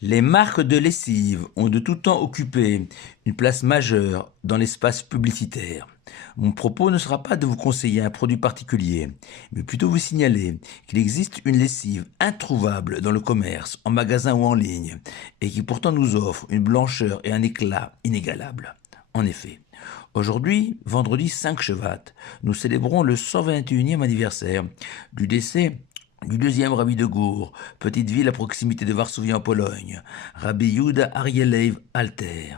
Les marques de lessive ont de tout temps occupé une place majeure dans l'espace publicitaire. Mon propos ne sera pas de vous conseiller un produit particulier, mais plutôt vous signaler qu'il existe une lessive introuvable dans le commerce, en magasin ou en ligne, et qui pourtant nous offre une blancheur et un éclat inégalables. En effet, aujourd'hui, vendredi 5 Shevat, nous célébrons le 121e anniversaire du décès du deuxième rabbi de Gour, petite ville à proximité de Varsovie en Pologne, Rabbi Yehuda Arielev Alter,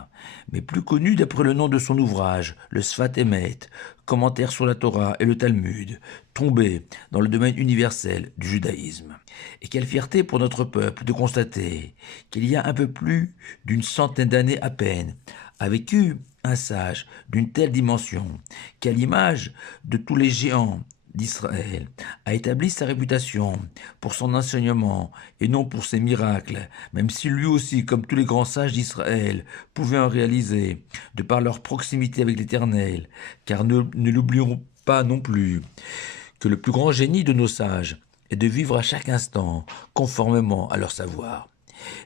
mais plus connu d'après le nom de son ouvrage, le Sfat Emet, commentaire sur la Torah et le Talmud, tombé dans le domaine universel du judaïsme. Et quelle fierté pour notre peuple de constater qu'il y a un peu plus d'une centaine d'années à peine, a vécu un sage d'une telle dimension qu'à l'image de tous les géants d'Israël, a établi sa réputation pour son enseignement et non pour ses miracles, même si lui aussi, comme tous les grands sages d'Israël, pouvait en réaliser de par leur proximité avec l'Éternel, car ne l'oublions pas non plus que le plus grand génie de nos sages est de vivre à chaque instant conformément à leur savoir.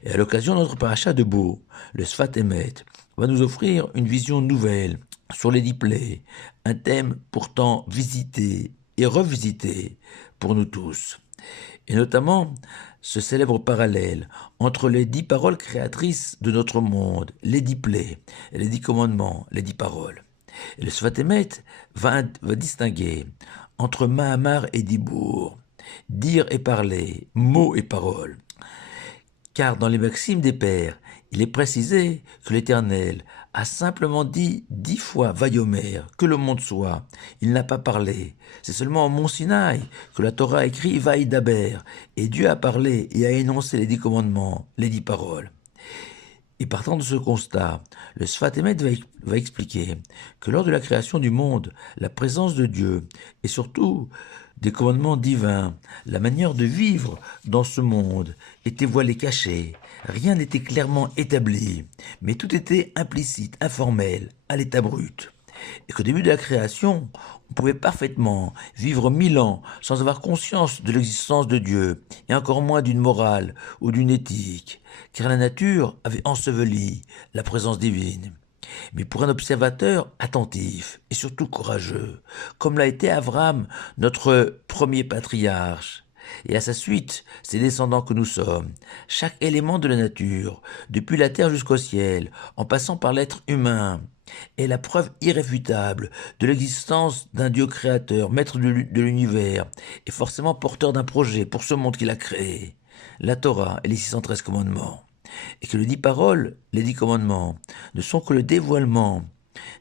Et à l'occasion de notre paracha de Beau, le Sfat Emet va nous offrir une vision nouvelle sur les diplés, un thème pourtant visité et revisité pour nous tous. Et notamment ce célèbre parallèle entre les 10 paroles créatrices de notre monde, les 10 plaies, les 10 commandements, les 10 paroles. Et le Sfat Emet va distinguer entre Mahamar et Dibour, dire et parler, mots et paroles. Car dans les maximes des pères, il est précisé que l'Éternel a simplement dit 10 fois Vayomer, que le monde soit. Il n'a pas parlé. C'est seulement au mont Sinaï que la Torah a écrit Vaïdaber, et Dieu a parlé et a énoncé les 10 commandements, les 10 paroles. Et partant de ce constat, le Sfat Emet va expliquer que lors de la création du monde, la présence de Dieu et surtout des commandements divins, la manière de vivre dans ce monde était voilée cachée, rien n'était clairement établi, mais tout était implicite, informel, à l'état brut. Et qu'au début de la création, on pouvait parfaitement vivre 1000 ans sans avoir conscience de l'existence de Dieu, et encore moins d'une morale ou d'une éthique, car la nature avait enseveli la présence divine. Mais pour un observateur attentif et surtout courageux, comme l'a été Abraham, notre premier patriarche, et à sa suite, ses descendants que nous sommes, chaque élément de la nature, depuis la terre jusqu'au ciel, en passant par l'être humain, est la preuve irréfutable de l'existence d'un Dieu créateur, maître de l'univers, et forcément porteur d'un projet pour ce monde qu'il a créé, la Torah et les 613 commandements. Et que les 10 paroles, les 10 commandements, ne sont que le dévoilement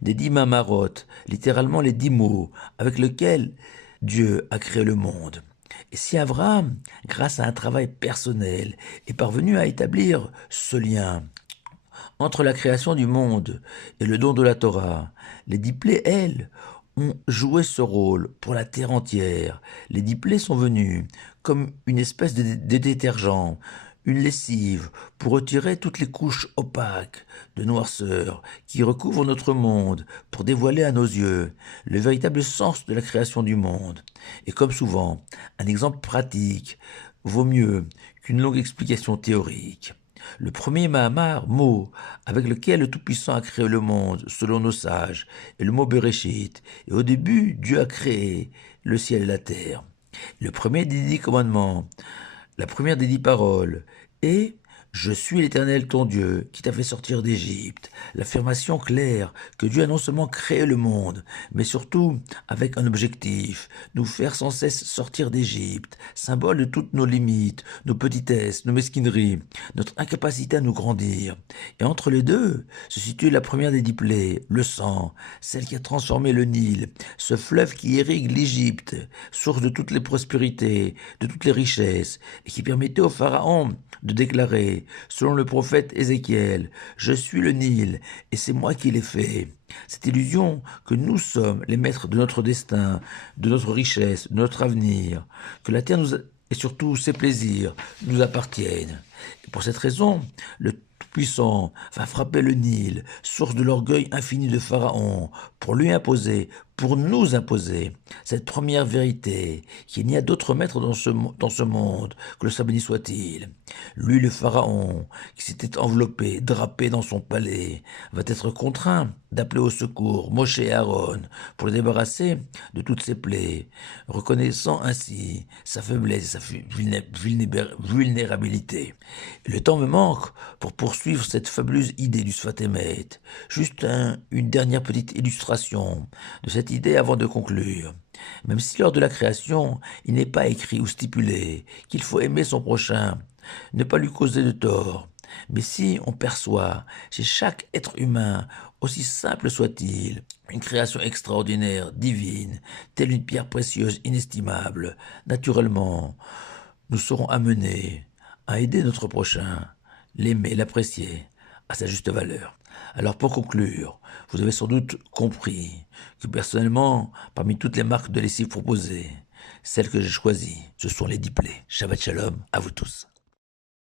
des 10 mamarot, littéralement les 10 mots avec lesquels Dieu a créé le monde. Et si Abraham, grâce à un travail personnel, est parvenu à établir ce lien entre la création du monde et le don de la Torah, les 10 plaies, elles, ont joué ce rôle pour la terre entière. Les 10 plaies sont venues comme une espèce de détergent, une lessive pour retirer toutes les couches opaques de noirceur qui recouvrent notre monde, pour dévoiler à nos yeux le véritable sens de la création du monde. Et comme souvent, un exemple pratique vaut mieux qu'une longue explication théorique. Le premier Mahamar, mot avec lequel le Tout-Puissant a créé le monde, selon nos sages, est le mot Bereshit. Et au début, Dieu a créé le ciel et la terre. Le premier des 10 commandements, la première des 10 paroles, est je suis l'Éternel ton Dieu qui t'a fait sortir d'Égypte. L'affirmation claire que Dieu a non seulement créé le monde, mais surtout avec un objectif, nous faire sans cesse sortir d'Égypte, symbole de toutes nos limites, nos petitesses, nos mesquineries, notre incapacité à nous grandir. Et entre les deux se situe la première des 10 plaies, le sang, celle qui a transformé le Nil, ce fleuve qui irrigue l'Égypte, source de toutes les prospérités, de toutes les richesses, et qui permettait au Pharaon de déclarer, selon le prophète Ézéchiel, je suis le Nil, et c'est moi qui l'ai fait. Cette illusion que nous sommes les maîtres de notre destin, de notre richesse, de notre avenir, que la terre et surtout ses plaisirs nous appartiennent. Et pour cette raison, le Tout-Puissant va frapper le Nil, source de l'orgueil infini de Pharaon, pour lui imposer pour nous imposer cette première vérité, qu'il n'y a d'autre maître dans ce monde que le saint béni soit-il. Lui, le pharaon, qui s'était enveloppé, drapé dans son palais, va être contraint d'appeler au secours Moshe et Aaron pour le débarrasser de toutes ses plaies, reconnaissant ainsi sa faiblesse et sa vulnérabilité. Le temps me manque pour poursuivre cette fabuleuse idée du Sfat Emet. Juste une dernière petite illustration de cette idée avant de conclure. Même si lors de la création, il n'est pas écrit ou stipulé qu'il faut aimer son prochain, ne pas lui causer de tort, mais si on perçoit chez chaque être humain, aussi simple soit-il, une création extraordinaire, divine, telle une pierre précieuse inestimable, naturellement, nous serons amenés à aider notre prochain, l'aimer, l'apprécier à sa juste valeur. Alors pour conclure, vous avez sans doute compris que personnellement, parmi toutes les marques de lessive proposées, celles que j'ai choisies, ce sont les 10 plaies. Shabbat Shalom à vous tous.